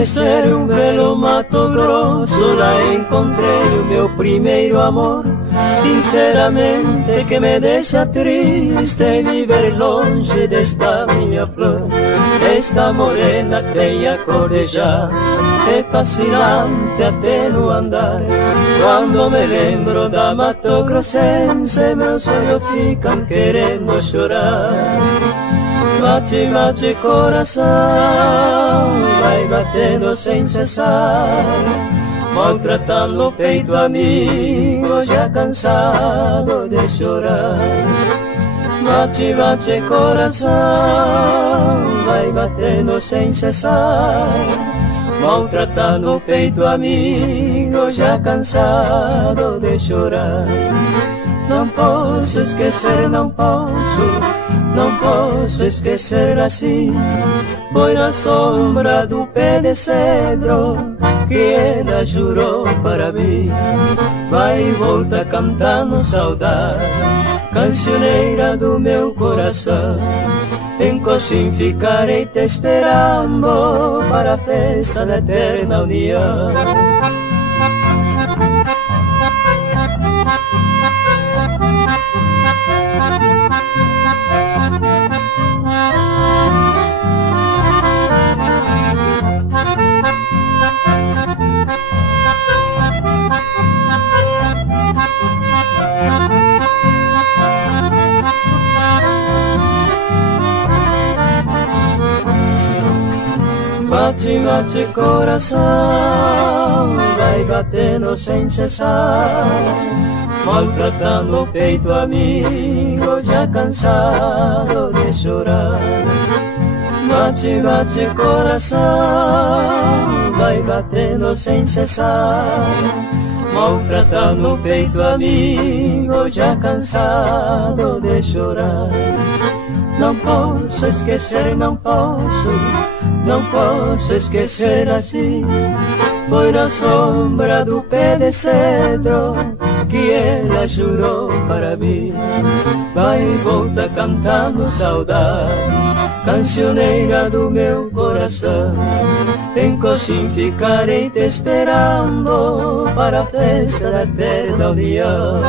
conhecer um belo Mato Grosso, lá encontrei o meu primeiro amor. Sinceramente que me deixa triste viver longe desta minha flor. Esta morena tem a cor de já, é fascinante até no andar. Quando me lembro da Mato Grossense, meus olhos ficam querendo chorar. Bate, bate coração, vai batendo sem cessar, maltratando o peito amigo, já cansado de chorar. Bate, bate coração, vai batendo sem cessar, maltratando o peito amigo, já cansado de chorar. Não posso esquecer, não posso esquecer assim. Foi na sombra do pé de cedro que ela jurou para mim. Vai e volta cantando saudade, cancioneira do meu coração. Em Coxim ficarei te esperando para a festa da eterna união. Bate, bate coração, vai batendo sem cessar, maltratando o peito amigo, já cansado de chorar. Bate, bate coração, vai batendo sem cessar, maltratando o peito amigo, já cansado de chorar. Não posso esquecer, não posso esquecer assim. Foi na sombra do pé de cedro que ela jurou para mim. Vai e volta cantando saudade, cancioneira do meu coração. Em Coxim ficarei te esperando para a festa da eterna união.